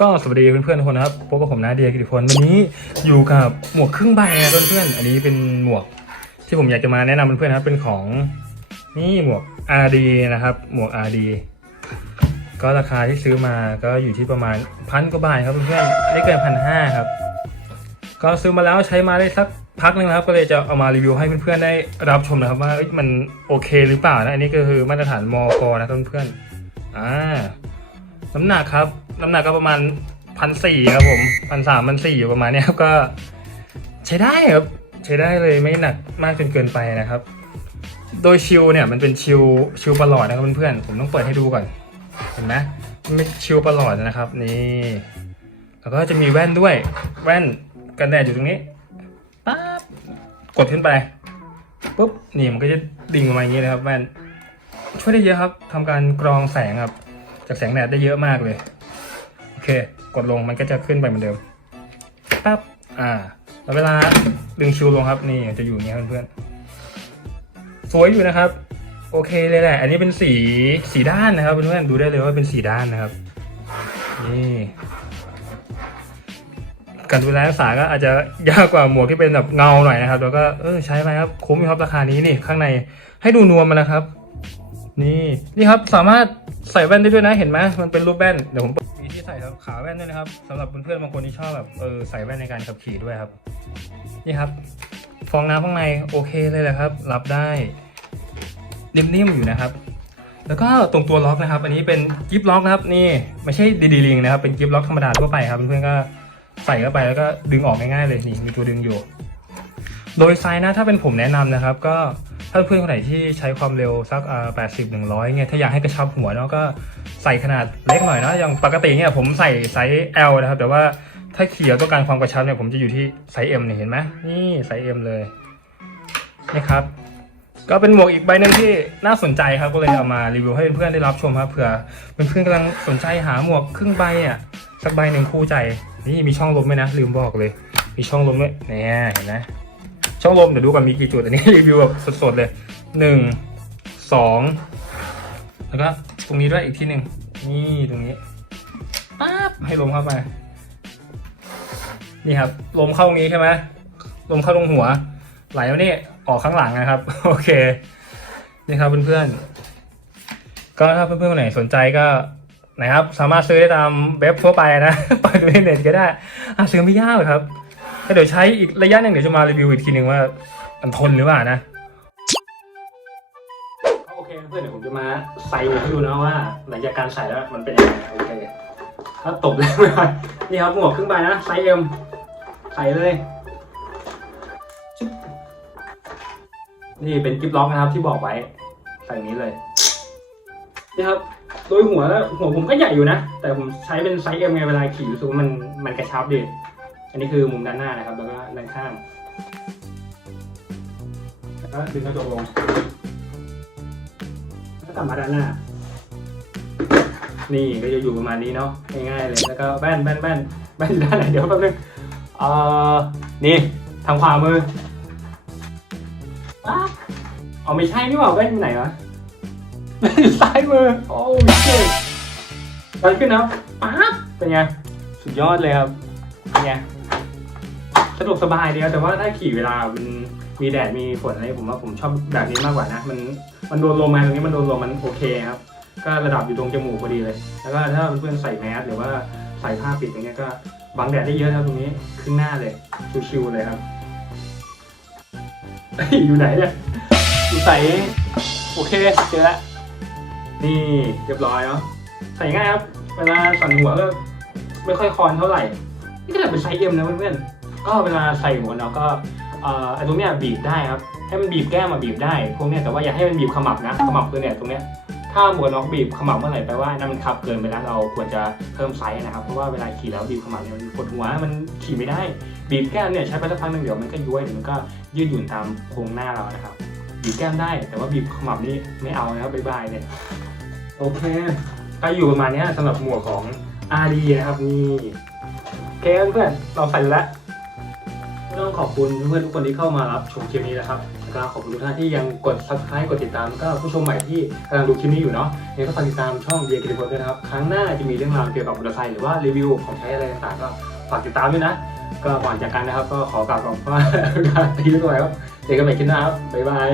ก็สวัสดีเพื่อนๆทุกคนนะครับพบกับผมนาเดียกิติพลวันนี้อยู่กับหมวกครึ่งใบนะเพื่อนๆอันนี้เป็นหมวกที่ผมอยากจะมาแนะนำเพื่อนๆนะครับเป็นของนี่หมวก RD นะครับหมวก RD ก็ราคาที่ซื้อมาก็อยู่ที่ประมาณพันกว่าบาทครับเพื่อนๆไม่เกินพันห้าครับ ก็ซื้อมาแล้วใช้มาได้สักพักหนึงแล้วครับ ก็เลยจะเอามารีวิวให้เพื่อนๆได้รับชมนะครับว่ามันโอเคหรือเปล่านะอันนี้ก็คือมาตรฐานมอกนะเพื่อนๆอ่าน้ำหนักครับ น้ำหนักก็ประมาณพันสี่ครับผมพันสามพันสี่อยู่ประมาณนี้ครับก็ใช้ได้ครับ ใช้ได้เลยไม่หนักมากจนเกินไปนะครับ โดยชิลเนี่ยมันเป็นชิลชิลประหลอดนะครับเพื่อนๆผมต้องเปิดให้ดูก่อน เห็นไหมมันเป็นชิลประหลอดนะครับ นี่แล้วก็จะมีแว่นด้วยแว่นกันแดดอยู่ตรงนี้ปั๊บกดขึ้นไปปุ๊บนี่มันก็จะดิ่งออกมาอย่างนี้เลยครับแว่นช่วยได้เยอะครับทำการกรองแสงครับ จากแสงแดดได้เยอะมากเลย เค กดลงมันก็จะขึ้นไปเหมือนเดิมปั๊บอ่า แล้วเวลาดึงชิวลงครับ นี่จะอยู่อย่างเงี้ยเพื่อนๆสวยอยู่นะครับ โอเคเลยแหละ อันนี้เป็นสีสีด้านนะครับเพื่อนๆดูได้เลยว่าเป็นสีด้านนะครับ นี่การดูแลรักษาก็อาจจะยากกว่าหมวกที่เป็นแบบเงาหน่อยนะครับ แล้วก็เออใช้ไปครับคุ้มครับราคานี้นี่ข้างในให้ดูนวมมันนะครับ นี่นี่ครับสามารถใส่แว่นได้ด้วยนะเห็นไหมมันเป็นรูปแว่นเดี๋ยวผม ที่ใส่ครับขาแว่นด้วยนะครับสำหรับเพื่อนๆบางคนที่ชอบแบบเออใส่แว่นในการขับขี่ด้วยครับ นี่ครับ ฟองน้ำข้างในโอเคเลยแหละครับ รับได้นิ่มๆอยู่นะครับ แล้วก็ตรงตัวล็อกนะครับ อันนี้เป็นกิฟล็อกนะครับ นี่ไม่ใช่ดีดีลิงนะครับ เป็นกิฟล็อกธรรมดาทั่วไปครับเพื่อนๆก็ใส่เข้าไปแล้วก็ดึงออกง่ายๆเลยนี่มีตัวดึงอยู่ โดยไซส์นะถ้าเป็นผมแนะนำนะครับ ก็ ถ้าเพื่อนคนไหนที่ใช้ความเร็วสักอ่าแปดสิบหนึ่งร้อยเงี้ยถ้าอยากให้กระชับหัวเนาะก็ใส่ขนาดเล็กหน่อยเนาะอย่างปกติเนี่ยผมใส่ไซส์ L นะครับ แต่ว่าถ้าเขี่แล้วต้องการความกระชับเนี่ยผมจะอยู่ที่ไซส์ M เนี่ยเห็นไหมนี่ไซส์ M เลยนี่ครับ ก็เป็นหมวกอีกใบหนึ่งที่น่าสนใจครับก็เลยเอามารีวิวให้เพื่อนๆได้รับชมครับเผื่อเพื่อนๆกำลังสนใจหาหมวกครึ่งใบอะสักใบหนึ่งคู่ใจ นี่มีช่องลมไหมนะลืมบอกเลย มีช่องลมด้วยเนี่ยเห็นไหม ช่องลมเดี๋ยวดูกันมีกี่จุดอันนี้รีวิวแบบสดๆเลยหนึ่งสองแล้วก็ตรงนี้ด้วยอีกที่หนึ่งนี่ตรงนี้ปั๊บให้ลมเข้าไปนี่ครับลมเข้าตรงนี้ใช่ไหมลมเข้าตรงหัว ไหลมานี่ออกข้างหลังนะครับ โอเคนี่ครับเพื่อนๆก็ถ้าเพื่อนๆคนไหนสนใจก็นะครับ สามารถซื้อได้ตามเว็บทั่วไปนะไปดูในเน็ตก็ได้หาซื้อไม่ยากหรอกครับ ก็เดี๋ยวใช้อีกระยะหนึ่งเดี๋ยวจะมารีวิวอีกทีหนึ่งว่ามันทนหรือเปล่านะ โอเคเพื่อนเดี๋ยวผมจะมาใส่ให้ดูนะว่า หลังจากการใส่แล้วมันเป็นยังไงโอเคถ้าตบแล้วนี่ครับหมวกครึ่งใบนะไซส์เอ็มใส่เลยนี่เป็นกิฟล็อกนะครับที่บอกไว้ใส่นี้เลยนี่ครับโดยหัวแล้วหัวผมก็ใหญ่อยู่นะ แต่ผมใช้เป็นไซส์เอ็มไงเวลาขี่รู้สึกว่ามันมันกระชับดี อันนี้คือมุมด้านหน้านะครับ แล้วก็ด้านข้าง แล้วก็ดึงกระจกลงแล้วก็กลับมาด้านหน้า นี่ก็จะอยู่ประมาณนี้เนาะ ง่ายๆเลย แล้วก็แว่นแว่นแว่นแว่นด้านไหนเดี๋ยวแป๊บนึงเอ่อ นี่ทางขวามือป๊าบเอาไม่ใช่นี่หว่าแว่นอยู่ไหนวะแว่นอยู่ซ้ายมือ โอ้เจ๊ไปขึ้นนะป๊าบเป็นไง สุดยอดเลยครับเป็นไง สะดวกสบายดีครับแต่ว่าถ้าขี่เวลามันมีแดดมีฝนอะไรผมว่าผมชอบแบบนี้มากกว่านะ มันมันโดนลมมาตรงนี้มันโดนลมมันโอเคครับ ก็ระดับอยู่ตรงจมูกพอดีเลย แล้วก็ถ้าเพื่อนใส่แมสหรือว่าใส่ผ้าปิดตรงนี้ก็บังแดดได้เยอะครับตรงนี้ขึ้นหน้าเลยชิวๆเลยครับอยอยู่ไหนเนี่ยอยู่ใส่โอเคเจอแล้วนี่เรียบร้อยเนาะใส่ง่ายครับ เวลาสั่นหัวก็ไม่ค่อยคอนเท่าไหร่นี่ขนาดเป็นไซส์เอ็มนะเพื่อนๆ ก็เวลาใส่หมวกเราก็อ่อไอ้ตรงเนี้ยบีบได้ครับให้มันบีบแก้มมาบีบได้พวกเนี้ยแต่ว่าอย่าให้มันบีบขมับนะขมับคือเนี่ยตรงเนี้ยถ้าหมวกน็อกบีบขมับเมื่อไหร่แปลว่านั่นมันคับเกินไปแล้วเราควรจะเพิ่มไซส์นะครับเพราะว่าเวลาขี่แล้วบีบขมับเนี่ยมันปวดหัวมันขี่ไม่ได้ บีบแก้มเนี่ยใช้ไปสักพักหนึ่งเดี๋ยวมันก็ย้วยเดี๋ยวมันก็ยืดหยุ่นตามโครงหน้าเรานะครับบีบแก้มได้ แต่ว่าบีบขมับนี่ไม่เอานะครับบ๊ายบายเนี่ยโอเคก็อยู่ประมาณนี้สำหรับหมวกของ RD นะครับนี่โอเคเพื่อนเราใส่แล้ว ต้องขอบคุณเพื่อนๆทุกคนที่เข้ามารับชมคลิปนี้นะครับก็ขอบคุณทุกท่านที่ยังกด subscribe กดติดตามแล้วก็ผู้ชมใหม่ที่กำลังดูคลิปนี้อยู่เนาะยังไงก็ฝากติดตามช่องเดียกิติพลด้วยนะครับ ครั้งหน้าจะมีเรื่องราวเกี่ยวกับมอเตอร์ไซค์หรือว่ารีวิวของใช้อะไรต่างๆก็ฝากติดตามด้วยนะ ก็ก่อนจากกันนะครับ ก็ขอกล่าวก่อนว่าการตีด้วยครับเจอกันใหม่คลิปหน้าครับบ๊ายบาย